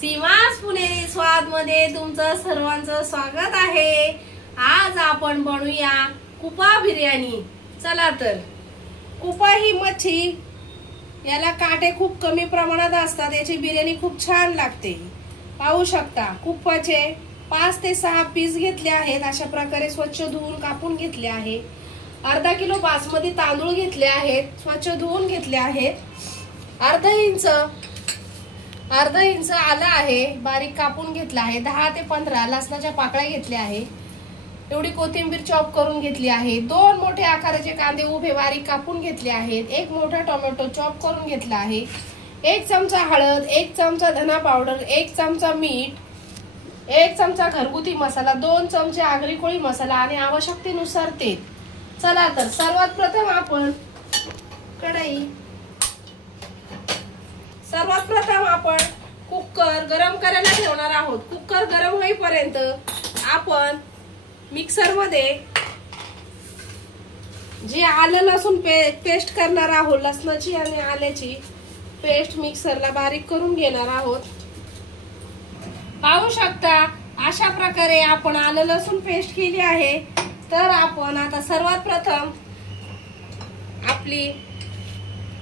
सीमास पुणेरी स्वाद मध्ये तुमचं सर्वांचं स्वागत आहे। आज आपण बनवूया कुपा बिर्याणी। चला तर, कुपा ही मच्छी, याला काटे खूप कमी प्रमाणात असतात, याची बिर्याणी खूप छान लागते। पाहू शकता, कुपाचे 5 ते 6 पीस घेतले आहेत। अशा प्रकारे स्वच्छ धुवून कापून घेतले आहे। अर्धा किलो बासमती तांदूळ घेतले आहेत, स्वच्छ धुवून घेतले आहेत। अर्धा इंच आलं आहे, बारीक कापून घेतला आहे। 10 ते 15 लसणाच्या पाकळ्या घेतल्या आहे। एवढी कोथिंबीर चॉप करून घेतली आहे। 2 मोठे आकाराचे कांदे उभे बारीक कापून घेतले आहेत। 1 मोठा टोमॅटो चॉप करून घेतला आहे। 1 चमचा हळद, 1 चमचा धना पावडर, 1 चमचा मीठ, 1 चमचा घरगुती मसाला, 2 चमचे आगरी कोळी मसाला आणि आवश्यकतेनुसार तेल। चला तर, सर्वात प्रथम आपण कुकर गरम करायला ठेवणार आहोत। कुकर गरम होईपर्यंत आपण मिक्सर मध्ये जे आलं लसूण पेस्ट करणार आहोत, लसणाची आणि आल्याची पेस्ट मिक्सरला बारीक करून घेणार आहोत। पाहू शकता, अशा प्रकारे आपण आलं लसूण पेस्ट केली आहे। तर आपण आता सर्वात प्रथम आपली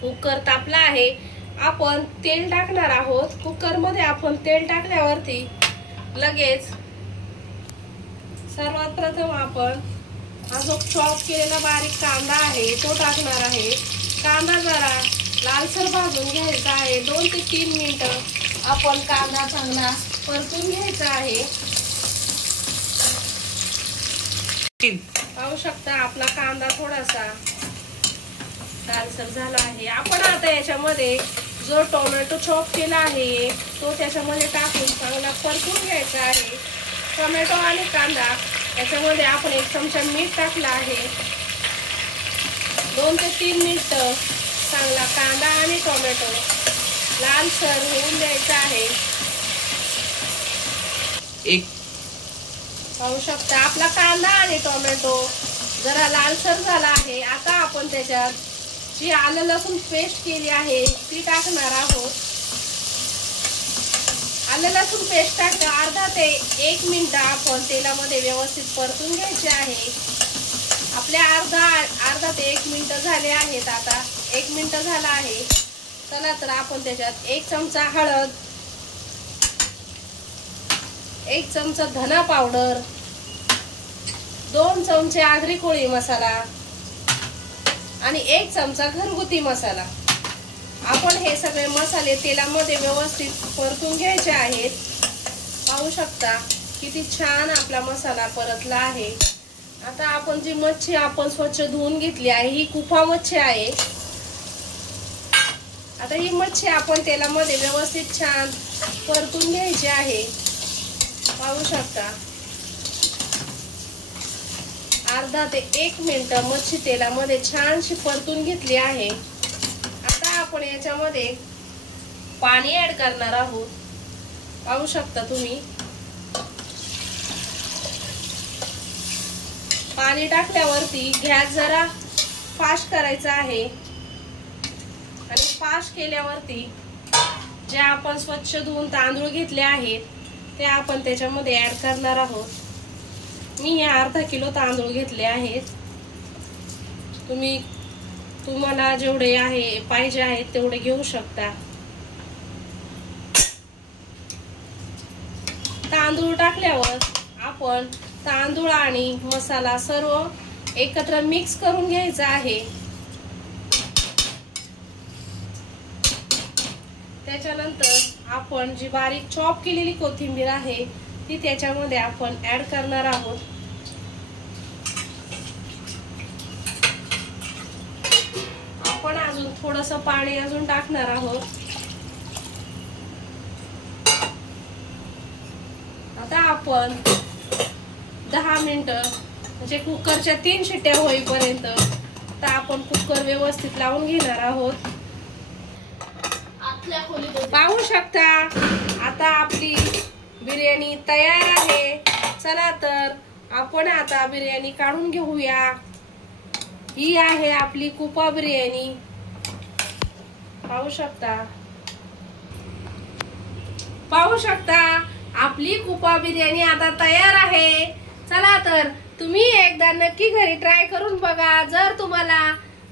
कुकर तापला आहे, आपण तेल टाकणार आहोत। कुकर मध्ये आपण तेल टाकल्यावरती लगेच सर्वात प्रथम आपण हा जो चॉप केलेला बारीक कांदा आहे तो टाकणार आहे। कांदा जरा लालसर भाजून घ्यायचा आहे। 2 ते 3 मिनिटं आपण कांदा चांगला परतून घ्यायचा आहे। पाहू शकता, आपला कांदा थोडासा लालसर झाला आहे। आपण आता याच्यामध्ये जो टोमॅटो चॉप केला आहे तो त्याच्यामध्ये टाकून चांगला परतून घ्यायचा आहे। टोमॅटो आणि कांदा याच्यामध्ये आपण 1 चमचा मीठ टाकला आहे। 2 ते 3 मिनिटं चांगला कांदा आणि टोमॅटो लालसर होऊन द्यायचा आहे। पाहू शकता, आपला कांदा आणि टोमॅटो जरा लालसर झाला आहे। आता आपण त्याच्यात जी आलं लसूण पेस्ट केली आहे ती टाकणार आहोत। आलं लसूण पेस्ट टाकता अर्धा ते 1 मिनिट आपण तेलामध्ये व्यवस्थित परतून घ्यायचे आहे। आपले अर्धा ते 1 मिनिट झाले आहेत। आता 1 मिनिट झाला आहे। चला तर, आपण त्याच्यात 1 चमचा हळद, 1 चमचा धना पावडर, 2 चमचे आगरी कोळी मसाला आणि 1 चमचा घरगुती मसाला, आपण हे सगळे मसाले तेलामध्ये व्यवस्थित परतून घ्यायचे आहेत। पाहू शकता किती छान आपला मसाला परतला आहे। आता आपण जी मच्छी आपण स्वच्छ धुवून घेतली आहे, ही कुपा मच्छी आहे। आता ही मच्छी आपण तेलामध्ये व्यवस्थित छान परतून घ्यायची आहे। पाहू शकता, अर्धा ते 1 मिनिट मच्छी तेलामध्ये छानशी परतून घेतली आहे। आता आपण याच्यामध्ये पाणी ऍड करणार आहोत। पाहू शकता तुम्ही, पाणी टाकल्यावरती गॅस जरा फास्ट करायचा आहे आणि फास्ट केल्यावरती जे आपण स्वच्छ धुवून तांदूळ घेतले आहेत ते आपण त्याच्यामध्ये ऍड करणार आहोत। मी हे अर्धा किलो तांदूळ घेतले आहेत। तुम्हाला जेवढे पाहिजे आहेत तेवढे घेऊ शकता। तांदूळ टाकल्यावर आपण तांदूळ आणि मसाला सर्व एकत्र मिक्स करून घ्यायचा आहे। त्याच्यानंतर आपण जी बारीक चॉप केलेली कोथिंबीर आहे ती त्याच्यामध्ये आपण ऍड करणार आहोत। आपण अजून थोडंसं पाणी अजून टाकणार आहोत। आता आपण 10 मिनिटं म्हणजे कुकरच्या 3 शिट्ट्या होईपर्यंत आता आपण कुकर व्यवस्थित लावून घेणार आहोत। पाहू शकता, आता आपली बिर्याणी तयार आहे। चला तर, आपण आता बिर्याणी काढून घेऊया। ही आहे आपली कुपा बिर्याणी। पाहू शकता, पाहू शकता आपली कुपा बिर्याणी आता तयार आहे। चला तर तुम्ही एकदा नक्की घरी ट्राय करून बघा। जर तुम्हाला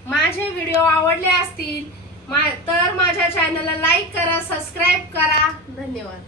माझे व्हिडिओ आवडले असतील तर माझ्या चॅनलला लाईक करा, सबस्क्राईब करा। धन्यवाद।